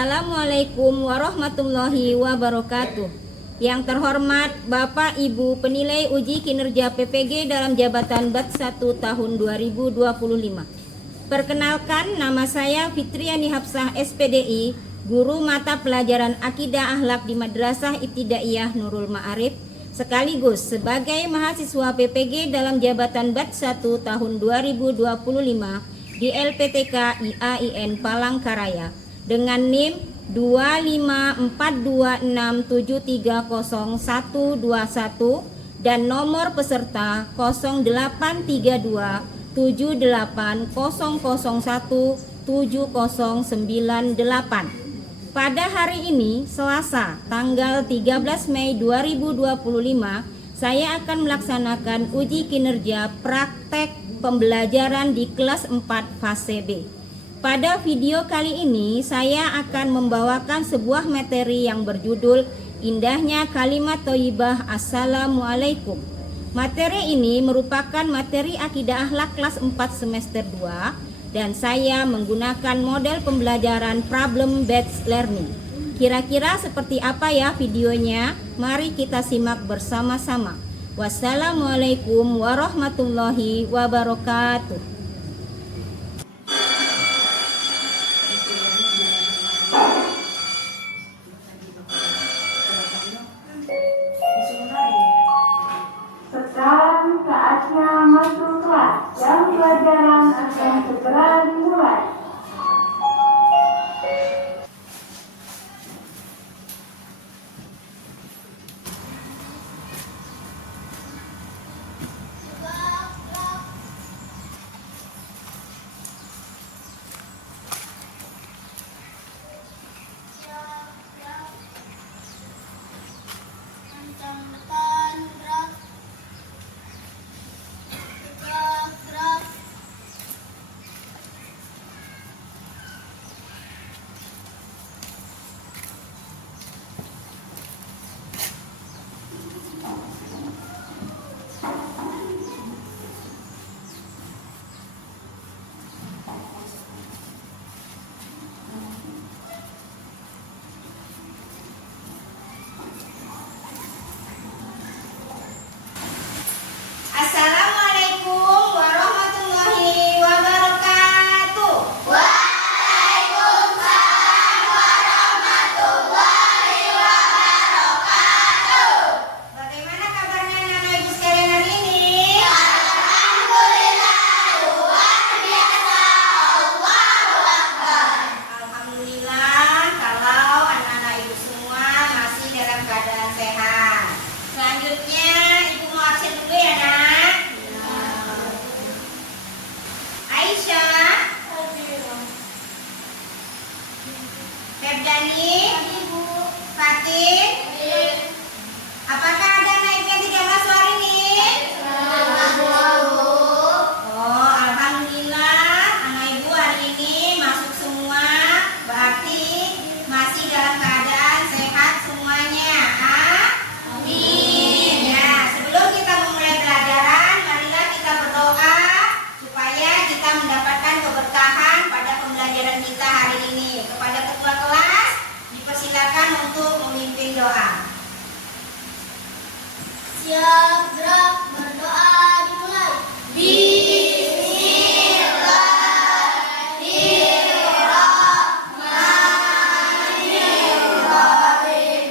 Assalamualaikum warahmatullahi wabarakatuh. Yang terhormat Bapak Ibu penilai uji kinerja PPG dalam jabatan BAT 1 tahun 2025. Perkenalkan, nama saya Fitriani Hapsah SPDI, guru mata pelajaran Akidah Akhlak di Madrasah Ibtidaiyah Nurul Ma'arif, sekaligus sebagai mahasiswa PPG dalam jabatan BAT 1 tahun 2025 di LPTK IAIN Palangkaraya dengan NIM 25426730121 dan nomor peserta 083220017098. Pada hari ini, Selasa, tanggal 13 Mei 2025, saya akan melaksanakan uji kinerja praktek pembelajaran di kelas 4 fase B. Pada video kali ini, saya akan membawakan sebuah materi yang berjudul Indahnya Kalimat Thayyibah Assalamualaikum. Materi ini merupakan materi Akidah Akhlak kelas 4 semester 2 dan saya menggunakan model pembelajaran problem based learning. Kira-kira seperti apa ya videonya? Mari kita simak bersama-sama. Wassalamualaikum warahmatullahi wabarakatuh. Sekarang saatnya masuk kelas. Jam pelajaran akan segera dimulai. Assalamualaikum warahmatullahi wabarakatuh. Waalaikumsalam warahmatullahi wabarakatuh. Bagaimana kabarnya anak ibu sekalian hari ini? Alhamdulillah, luar biasa. Allahu Akbar. Alhamdulillah kalau anak-anak ibu semua masih dalam keadaan sehat. Selanjutnya ibu mau absen dulu ya nak. Aisyah, Febdani, Fatin, apakah ada anak ibu yang tidak masuk hari ini? Oh, alhamdulillah anak ibu hari ini masuk semua, berarti masih dalam keadaan sehat semuanya. Amin. Ya, sebelum kita memulai pelajaran, marilah kita berdoa supaya kita mendapatkan keberkahan pada pembelajaran kita hari ini. Kepada ketua kelas dipersilakan untuk memimpin doa. Siap, gerak, berdoa dimulai. Bismillahirrahmanirrahim.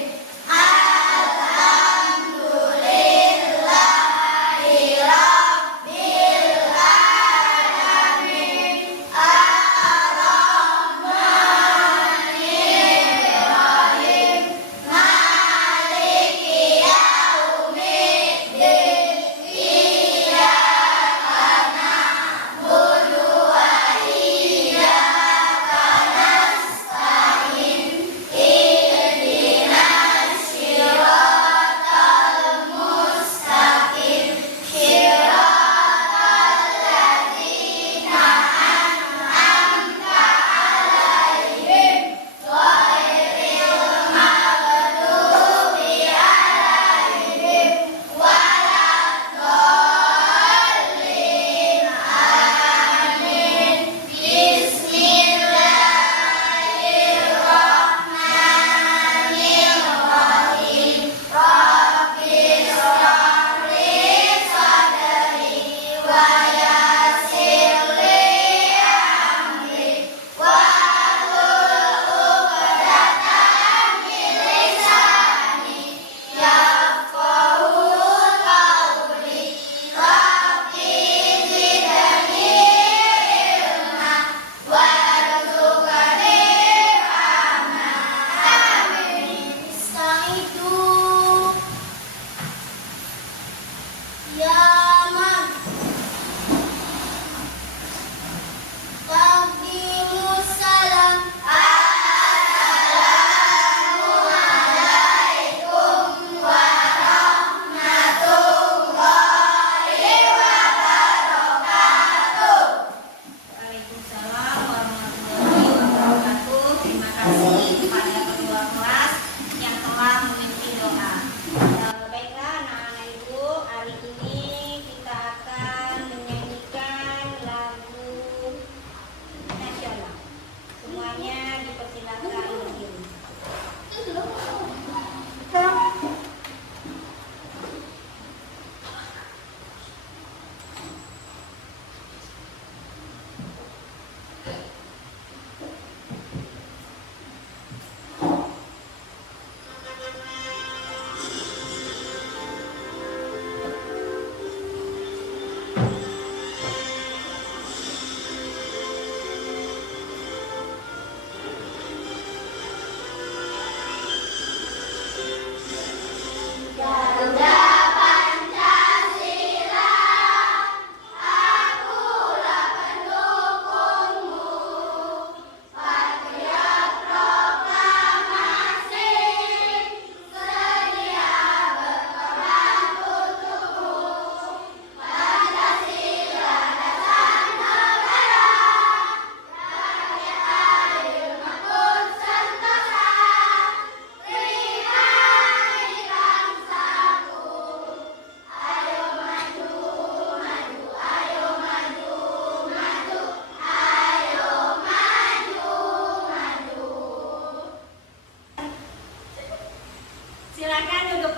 Alhamdulillahirabbil alamin. Ar-Rahmanir-Rahim. Maliki yaumiddin.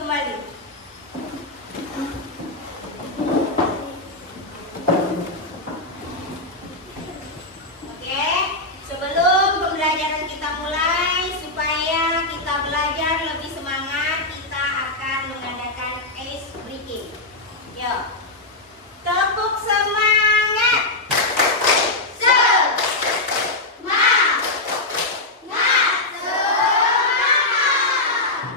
kembali. Oke, sebelum pembelajaran kita mulai, supaya kita belajar lebih semangat, kita akan mengadakan ice breaking. Yuk, tepuk semangat.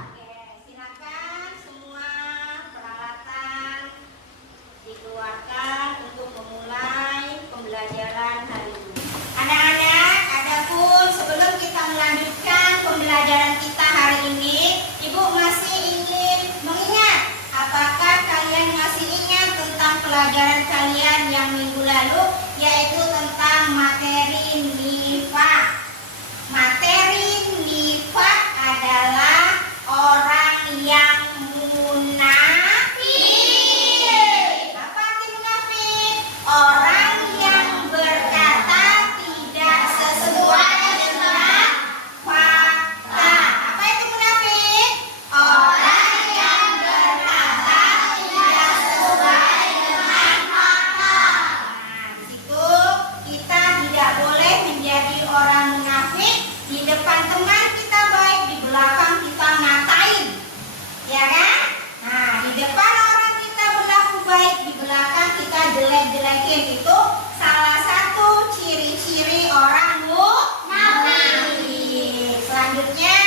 Oke, silakan semua peralatan dikeluarkan untuk memulai pembelajaran hari ini. Anak-anak, adapun sebelum kita melanjutkan pembelajaran kita hari ini, Ibu masih ingin mengingat, apakah kalian masih ingat tentang pelajaran kalian yang minggu lalu, yaitu tentang materi nifaq. Materi nifaq adalah orang yang munafik. Apa arti munafik? Orang yang berkata tidak sesuai dengan fakta. Apa itu munafik? Orang yang berkata tidak sesuai dengan fakta. Nah, di situ kita tidak boleh menjadi orang munafik. Di depan teman kita baik, di belakang kita ngatain. Ya kan? Nah, di depan orang kita berlaku baik, di belakang kita jelek-jelekin. Itu salah satu ciri-ciri orang munafik. Selanjutnya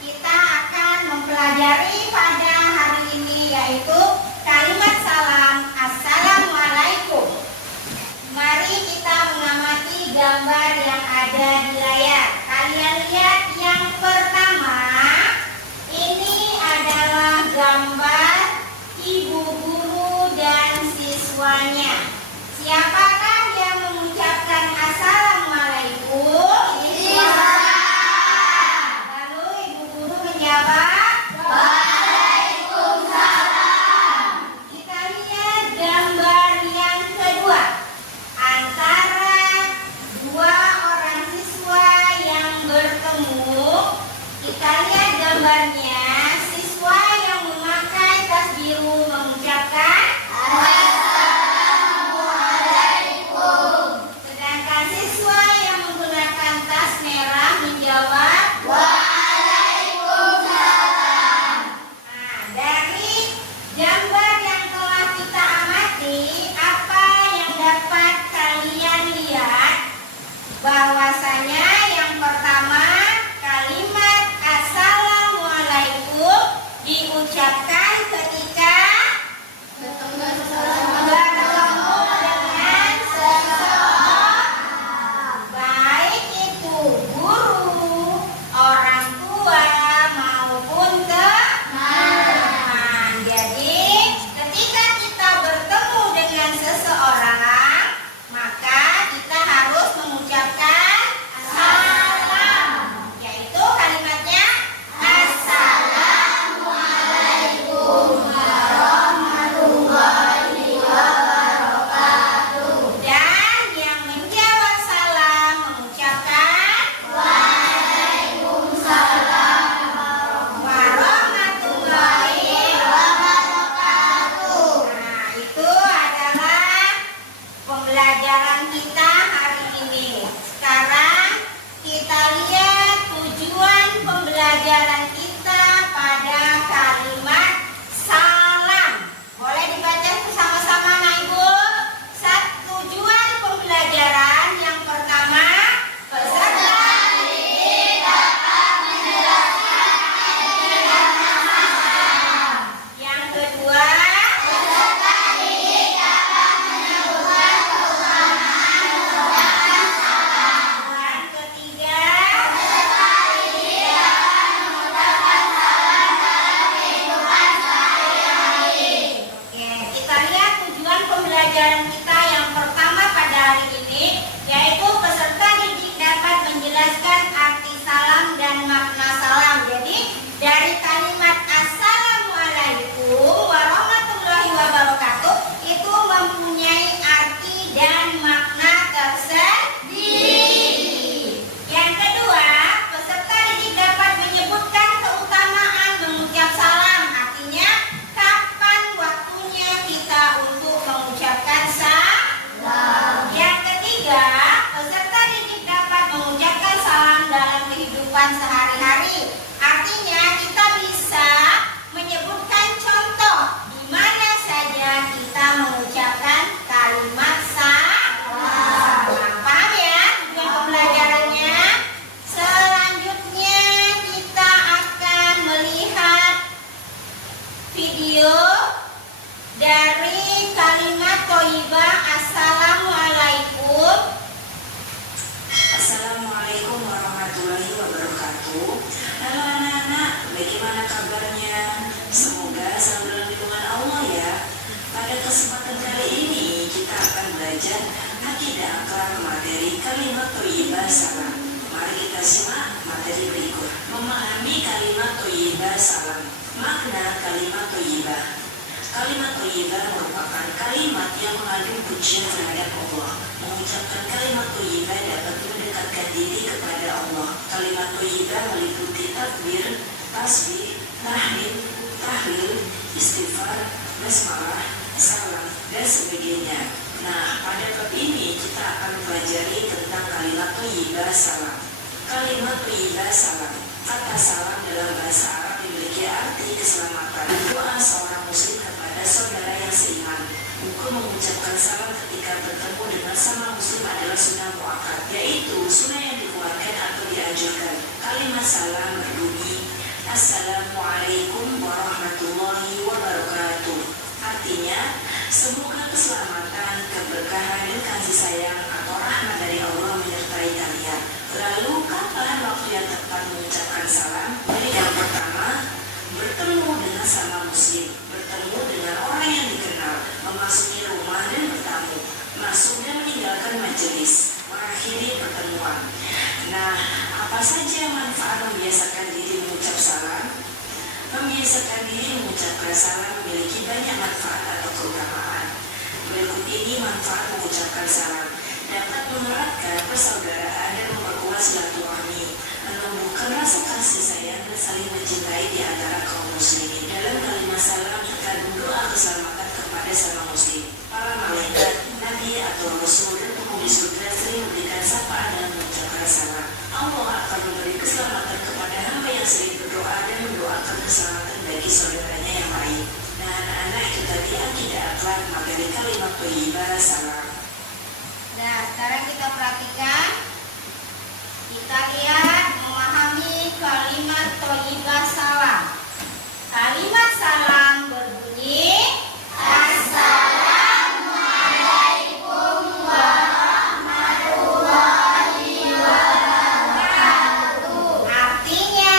kita akan mempelajari pada hari ini, yaitu kalimat salam Assalamualaikum. Mari kita mengamati gambar yang ada di layar. Kalian lihat yang pertama. Ini adalah gambar ibu guru dan siswanya. Siapakah yang mengucapkan Assalamualaikum? Siswa. Lalu ibu guru menjawab, Waalaikumsalam. Kita lihat gambar yang kedua. Antara dua orang siswa yang bertemu. Kita lihat gambarnya, siswa yang memakai tas biru mengucapkan Assalamualaikum. Sedangkan siswa yang menggunakan tas merah menjawab Waalaikumsalam. Nah, dari gambar yang telah kita amati, apa yang dapat kalian lihat? Bahwasanya yang pertama, kalimat Assalamualaikum diucapkan ketika bertemu dengan seseorang, baik itu guru, orang tua maupun teman. Jadi ketika kita bertemu dengan seseorang, maka kita harus mengucapkan salam, yaitu kalimatnya Assalamualaikum. belajar akidah akhlak materi kalimat thayyibah salam. Mari kita simak materi berikut. Memahami kalimat thayyibah salam. Makna kalimat thayyibah. Kalimat thayyibah merupakan kalimat yang mengandung pujian terhadap Allah. Mengucapkan kalimat thayyibah dapat mendekatkan diri kepada Allah. Kalimat thayyibah meliputi takbir, tasbih, tahlil, istighfar, basmalah, salam, dan sebagainya. Nah, pada bab ini kita akan mempelajari tentang kalimat thayyibah salam. Kalimat thayyibah salam. Kata salam dalam bahasa Arab memiliki arti keselamatan. Doa seorang muslim kepada saudara yang seiman. Hukum mengucapkan salam ketika bertemu dengan sama muslim adalah sunnah muakkad, yaitu sunnah yang dikeluarkan atau diajarkan. Kalimat salam berbunyi Assalamualaikum warahmatullahi wabarakatuh. Artinya, semoga keselamatan, keberkahan, dan kasih sayang atau rahmat dari Allah menyertai kalian. Lalu, kapan waktu yang tepat mengucapkan salam? Yang pertama, bertemu dengan sama muslim, bertemu dengan orang yang dikenal, memasuki rumah dan bertamu, masuk dan meninggalkan majelis, mengakhiri pertemuan. Nah, apa saja manfaat membiasakan diri mengucap salam? Membiasakan diri mengucapkan salam memiliki banyak manfaat atau keutamaan. Berikut ini manfaat mengucapkan salam. Dapat mengeratkan persaudaraan dan memperkuat silaturahmi, menumbuhkan rasa kasih sayang dan saling mencintai di antara kaum muslimin. Dalam kalimat salam terkandung doa keselamatan kepada sama muslim. Para malaikat, nabi atau rasul dan penghuni surga sering memberikan sapaan dalam mengucapkan salam. Allah akan memberi keselamatan kepada hamba yang sering berdoa dan mendoakan keselamatan bagi saudaranya yang lain. Nah, anak-anak, itu tadi akidah akhlak materi kalimat thayyibah salam. Nah, sekarang kita perhatikan. Kita lihat memahami kalimat thayyibah salam. Kalimat salam berbunyi Assalamualaikum warahmatullahi wabarakatuh. Artinya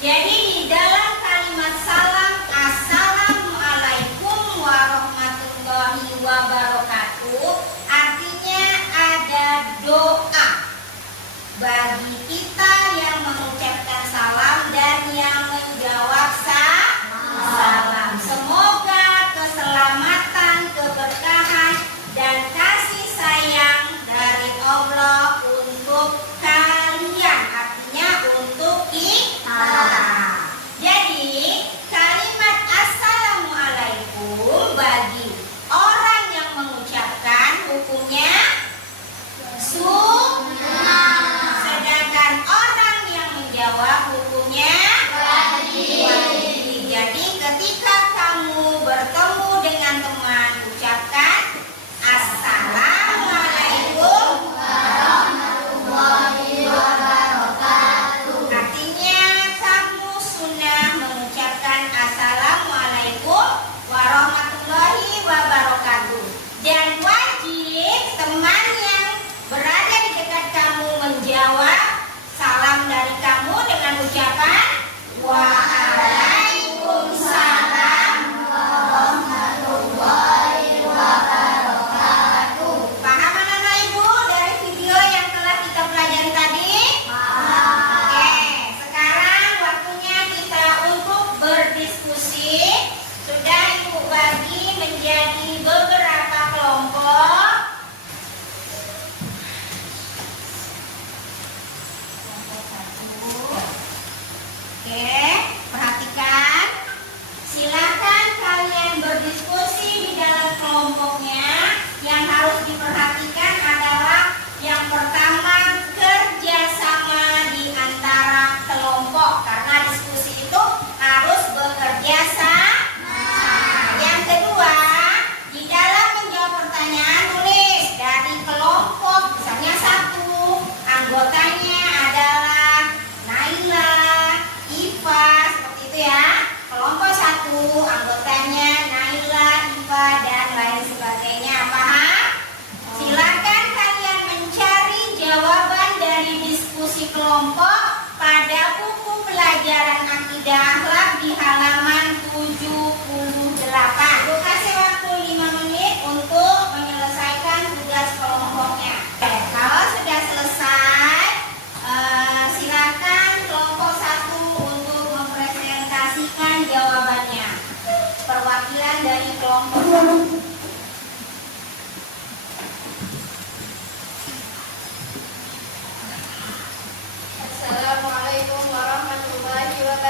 jadi di dalam kalimat salam Assalamualaikum warahmatullahi wabarakatuh, arti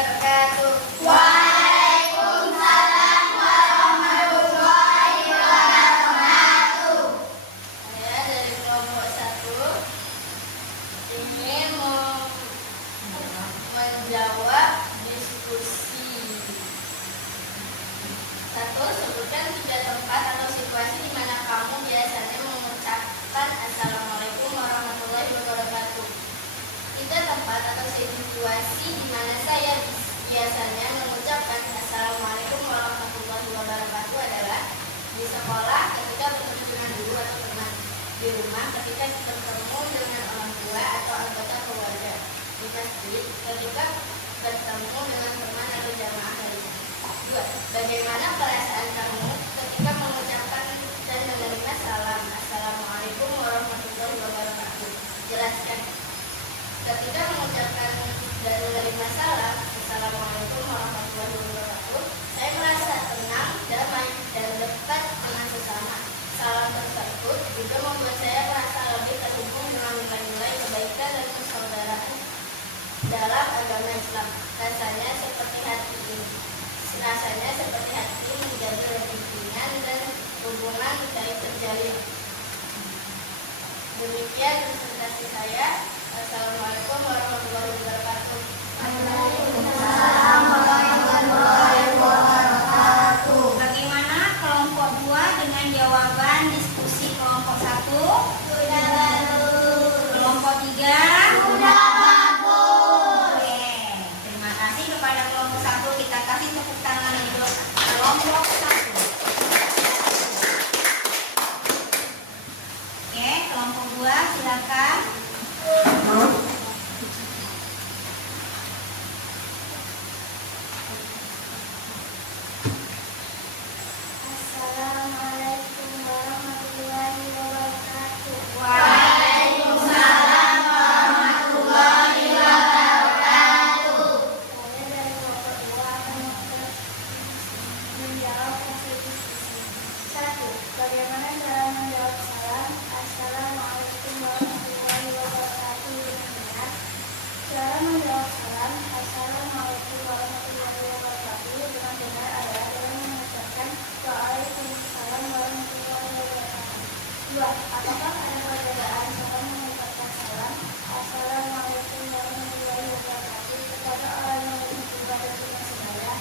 wabarakatuh. Waalaikumsalam warahmatullahi wabarakatuh. Saya dari kelompok 1 ingin menjawab diskusi. 1. Sebutkan 3 tempat atau situasi di mana kamu biasanya mengucapkan Assalamualaikum warahmatullahi wabarakatuh. 3 tempat atau situasi di mana saya biasanya mengucapkan Assalamualaikum warahmatullahi wabarakatuh adalah di sekolah ketika bertemu dengan guru atau teman, di rumah ketika bertemu dengan orang tua atau anggota keluarga, di masjid ketika bertemu dengan teman atau jamaah lain. 2. Bagaimana perasaan kamu ketika mengucapkan dan menerima salam Assalamualaikum warahmatullahi wabarakatuh? Jelaskan. Ketika mengucapkan dan menerima salam Assalamualaikum warahmatullahi wabarakatuh, saya merasa tenang, damai, dan dekat dengan sesama. Salam tersebut juga membuat saya merasa lebih terhubung dengan nilai-nilai kebaikan dan persaudaraan dalam agama Islam. Rasanya seperti hati menjadi lebih ringan dan hubungan menjadi terjalin. Demikian presentasi saya. Assalamualaikum warahmatullahi wabarakatuh. Waalaikumsalam warahmatullahi wabarakatuh. Bagaimana kelompok 2 dengan jawaban diskusi kelompok 1? Sudah bagus. Kelompok 3? Sudah bagus. Oke, terima kasih kepada kelompok 1. Kita kasih tepuk tangan untuk kelompok 1. Oke, kelompok 2 silakan. Assalamualaikum warahmatullahi wabarakatuh. Waalaikumsalam warahmatullahi wabarakatuh. Saya dari kelompok 2 akan menjawab hasil diskusi. 1. Bagaimana cara menjawab salam Assalamualaikum warahmatullahi wabarakatuh dengan benar? Cara menjawab salam Assalamualaikum warahmatullahi wabarakatuh dengan benar adalah dengan mengucapkan Waalaikumsalam warahmatullahi wabarakatuh. 2. Apakah ada perbedaan cara mengucapkan salam Assalamualaikum warahmatullahi wabarakatuh kepada orang yang lebih tua dan teman sebaya?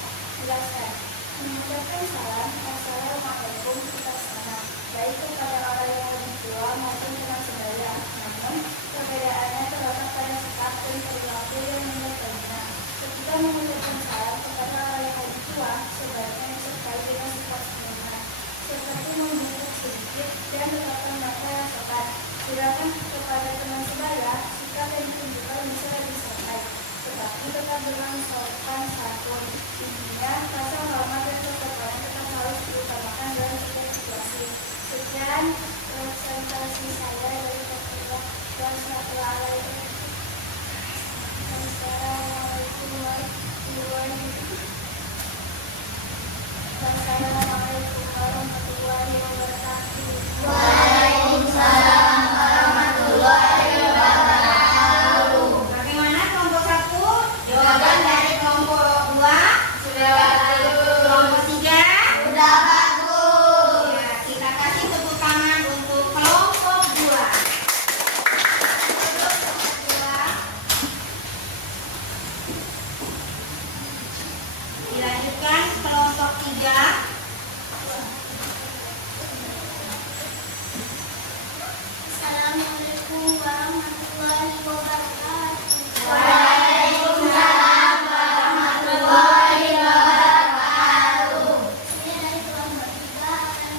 Jelaskan. Mengucapkan salam Assalamualaikum kita sama, baik kepada orang yang lebih tua maupun teman sebaya. Namun, perbedaannya terletak pada sikap dan perilaku yang berbeda. Ketika mengucapkan salam kepada orang yang lebih tua, sebaiknya disertai dengan sikap sederhana, seperti membungkuk sedikit dan tetapkan mata yang sopan. Sedangkan kepada teman sebaya, sikap yang ditunjukkan bisa lebih santai, tetapi tetap dengan sopan santun. Intinya, rasa hormat dan kesopanan tetap harus diutamakan dalam setiap situasi. Sekian presentasi saya dari kelompok 1. Assalamualaikum warahmatullahi wabarakatuh. Waalaikumsalam warahmatullahi wabarakatuh. Bagaimana kelompok 1? Jawaban dari kelompok 2? Sudah bagus. Kelompok 3? Sudah bagus. Ya, kita kasih tepuk tangan untuk kelompok 2. Dilanjutkan kelompok 3. Assalamualaikum warahmatullahi wabarakatuh. Waalaikumsalam warahmatullahi wabarakatuh. Saya dari kelompok 3 akan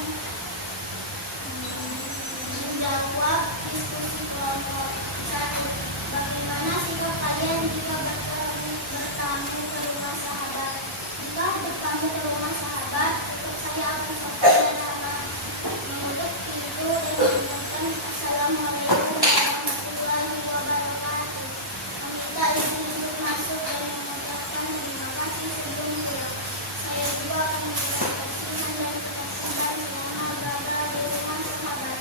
menjawab diskusi kelompok 1. Bagaimana sikap kalian jika bertamu ke rumah sahabat? Jika bertamu ke rumah sahabat, saya akan sopan dan ramah, mengucap pintu dan mengucapkan Assalamualaikum warahmatullahi wabarakatuh. Meminta izin untuk masuk dan mengucapkan terima kasih sebelum pulang. Saya juga akan memberikan kasihan dan kesabaran selama berada di rumah sahabat.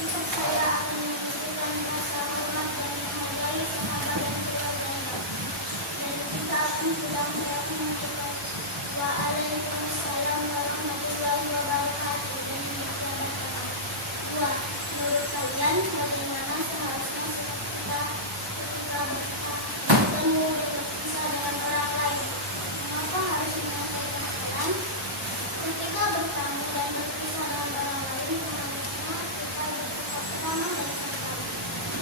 Sikap saya akan menunjukkan rasa hormat dan menghargai sahabat dan keluarganya. Dan kita akan Waalaikumsalam warahmatullahi wabarakatuh. Dua, menurut kalian bagaimana seharusnya kita ketika bertemu berpisah dengan orang lain? Mengapa harus menyampaikan salam? Ketika bertemu dan berpisah dengan orang lain, seharusnya kita bersikap ramah dan sopan.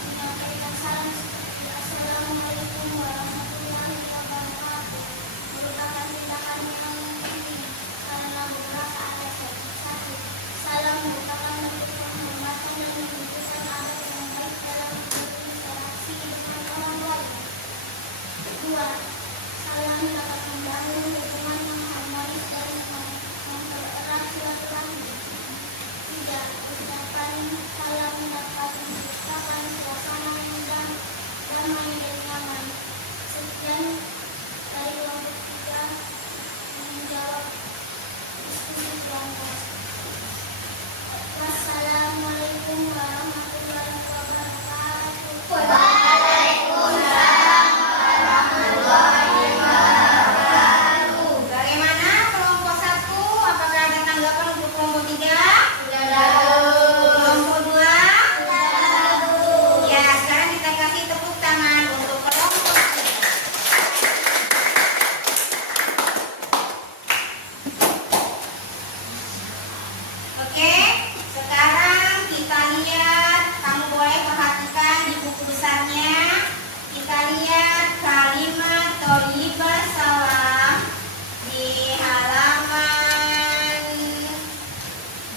Menyampaikan salam seperti Assalamualaikum warahmatullahi wabarakatuh merupakan tindakan yang penting karena beberapa alasan. Satu, salam merupakan bentuk penghormatan dan menunjukkan adab yang baik dalam berinteraksi dengan orang lain. Dua, salam dapat membangun hubungan yang harmonis dan mempererat silaturahmi. Tiga, ucapan salam dapat menciptakan suasana yang damai dan nyaman. Sekian dari kelompok 3 menjawab diskusi kelompok. Wassalamualaikum warahmatullahi wabarakatuh. Bagaimana kelompok 1? Apakah ada tanggapan untuk kelompok 3? Kelompok 2? Ya, sekarang kita kasih tepuk tangan untuk kelompok 3. Oke, sekarang kita lihat, kamu boleh perhatikan di buku besarnya. Kita lihat kalimat thayyibah salam di halaman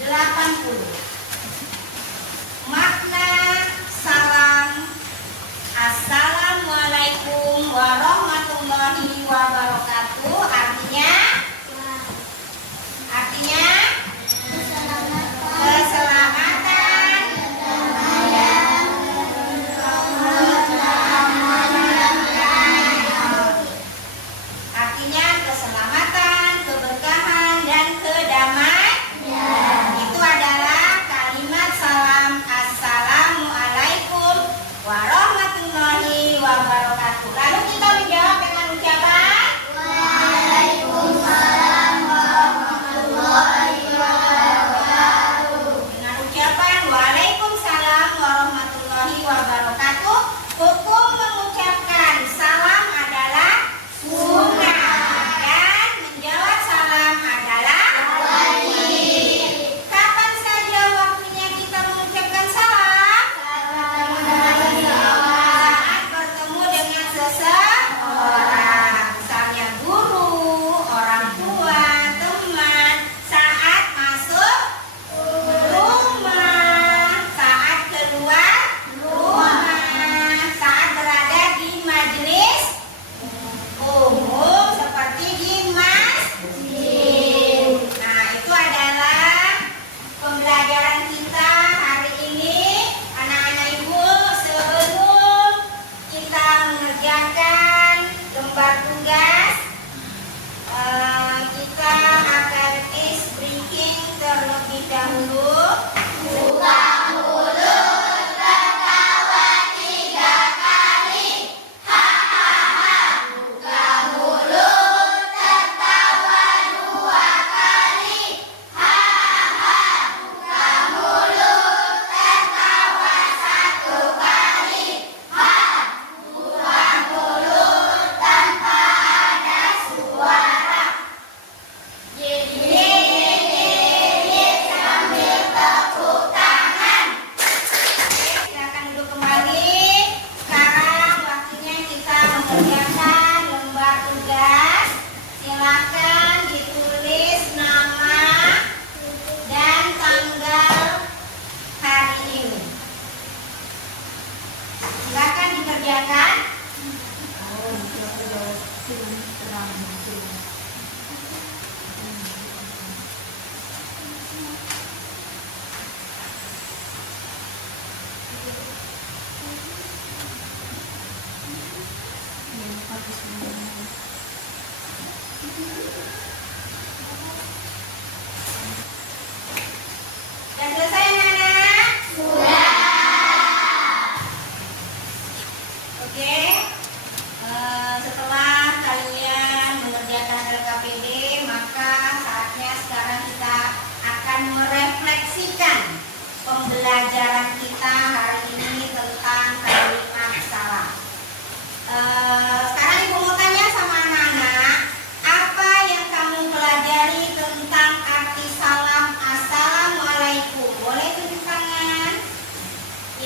80. Makna salam Assalamualaikum warahmatullahi wabarakatuh artinya keselamatan, artinya keselamatan, keberkahan dan kedamaian. Itu adalah kalimat salam Assalamualaikum warahmatullahi wabarakatuh. Lalu kita menjawab dengan ucapan Waalaikumsalam warahmatullahi wabarakatuh. Dengan ucapan Waalaikumsalam warahmatullahi wabarakatuh, hukum mengucapkan salam adalah sunnah dan menjawab salam adalah wajib. Kapan saja waktunya kita mengucapkan salam? Saat bertemu dengan seseorang, misalnya guru, orang tua, teman, saat masuk rumah, saat keluar rumah, saat berada di majelis umum seperti di masjid. Nah, itu adalah pembelajaran kita hari ini, anak-anak ibu. Sebelum kita mengerjakan lembar tugas, kita akan tes breaking terlebih dahulu. Buka mulut, tertawa 3 kali. Buka mulut, tertawa 2 kali. Buka mulut, tertawa 1 kali. Buka mulut tanpa ada suara. Sambil tepuk tangan. Oke, silakan duduk kembali. Sekarang waktunya kita mengerjakan lembar tugas. Silakan ditulis nama dan tanggal hari ini. Silakan dikerjakan. Sudah selesai, anak-anak? Sudah. Oke,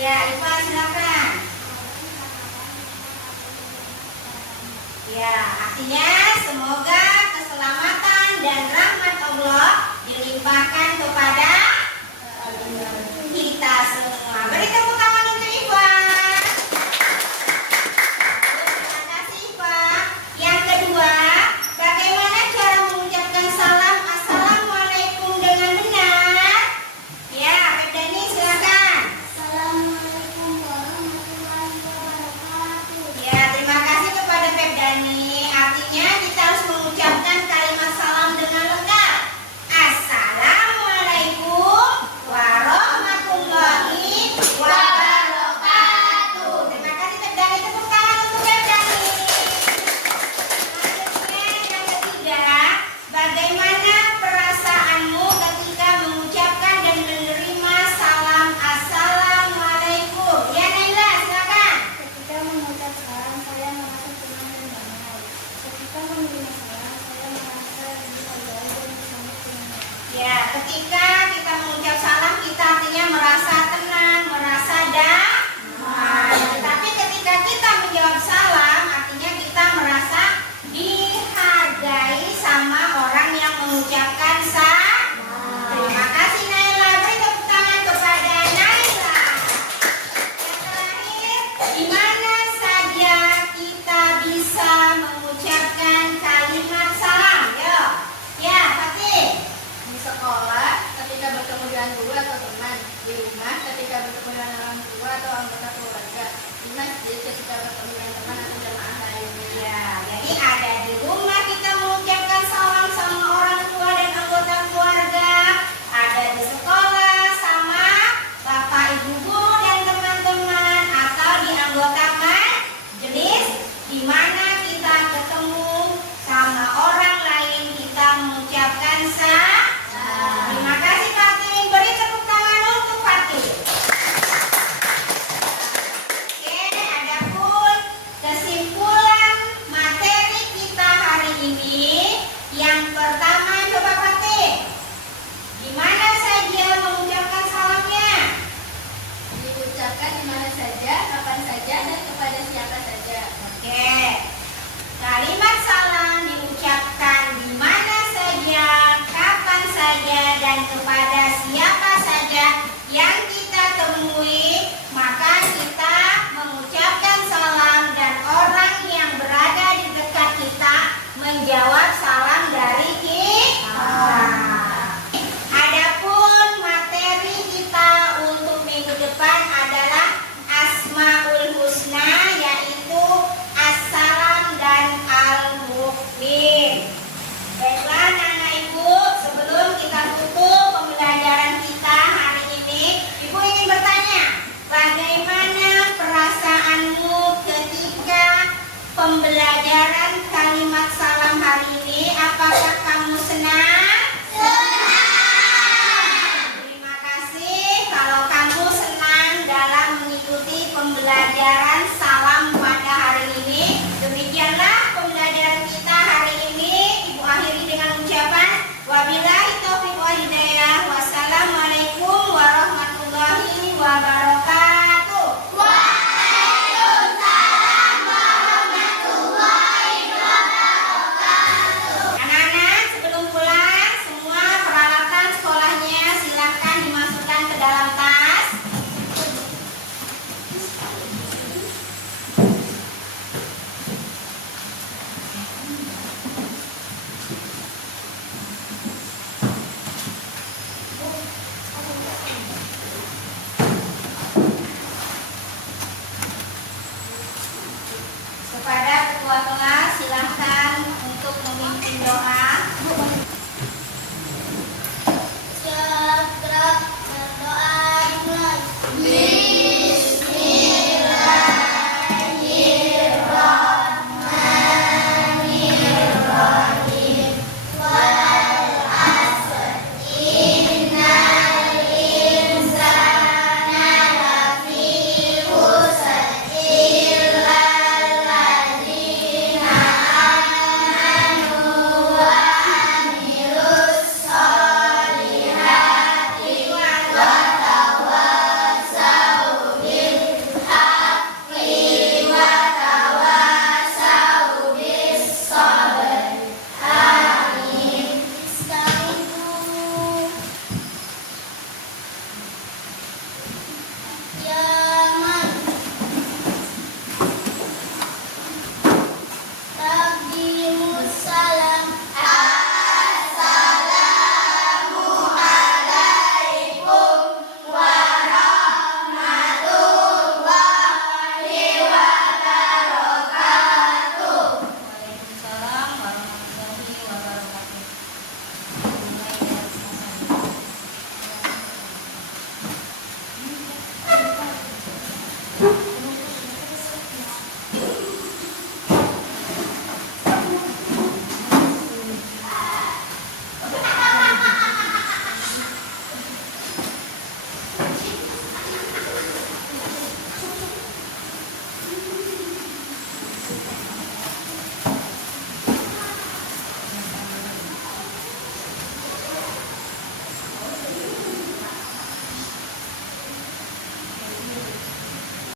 Ya, Iva silakan. Ya, artinya semoga keselamatan dan rahmat Allah dilimpahkan kepada kita semua. Beri tepuk tangan untuk Iva. Terima kasih Iva. Yang kedua, bagaimana cara mengucapkan salam Assalamualaikum dengan benar? Ya, Dani silakan. Assalamualaikum warahmatullahi wabarakatuh. Ya, terima kasih kepada Pep Dani. Artinya kita harus mengucapkan kalimat salam dengan lengkap. Assalamualaikum warahmatullahi wabarakatuh. Terima kasih Pep Dani. Tepuk tangan untuk Pep Dani. Selanjutnya yang ketiga, bagaimana perasaanmu ketika mengucapkan dan menerima salam Assalamualaikum? Ya, Naila silakan. Ketika mengucap salam, saya merasa tenang dan damai. Ketika menerima salam, saya merasa dihargai dan disambut dengan baik. Ya, ketika kita mengucap salam, kita artinya merasa tenang, merasa damai. Tetapi ketika kita menjawab salam, artinya kita merasa dihargai sama orang yang mengucapkan salam. Terima kasih Naila. Beri tepuk tangan kepada Naila. Yang terakhir, di mana saja kita bisa mengucapkan kalimat salam? Yo. Ya, Fatih. Di sekolah ketika bertemu dengan guru atau teman, di rumah ketika bertemu dengan orang tua atau anggota keluarga, di masjid ketika bertemu dengan teman atau jamaah lainnya. Ya, jadi ada di rumah kita mengucapkan salam sama orang tua dan anggota keluarga, ada di sekolah sama bapak ibu guru dan teman-teman, atau di anggota majelis di mana kita ketemu sama orang lain kita mengucapkan salam. Terima kasih Fatin. Beri tepuk tangan untuk Fatin. Oke, adapun kesimpulan materi kita hari ini, yang pertama coba Fatin, di mana saja mengucapkan salamnya? Diucapkan di mana saja, kapan saja, dan kepada siapa saja. Oke, kalimat salam diucapkan di mana saja, kapan saja, dan kepada siapa saja yang kita temui, maka kita mengucapkan salam dan orang yang berada di dekat kita menjawab salam dari kita. Adapun materi kita untuk minggu depan adalah Asmaul Husna, yaitu Assalam dan Al-Mukmin. Baiklah anak-anak ibu, sebelum kita tutup pembelajaran kita hari ini, ibu ingin bertanya, bagaimana perasaanmu ketika pembelajaran kalimat salam hari ini? Apakah kamu senang? Terima kasih kalau kamu senang dalam mengikuti pembelajaran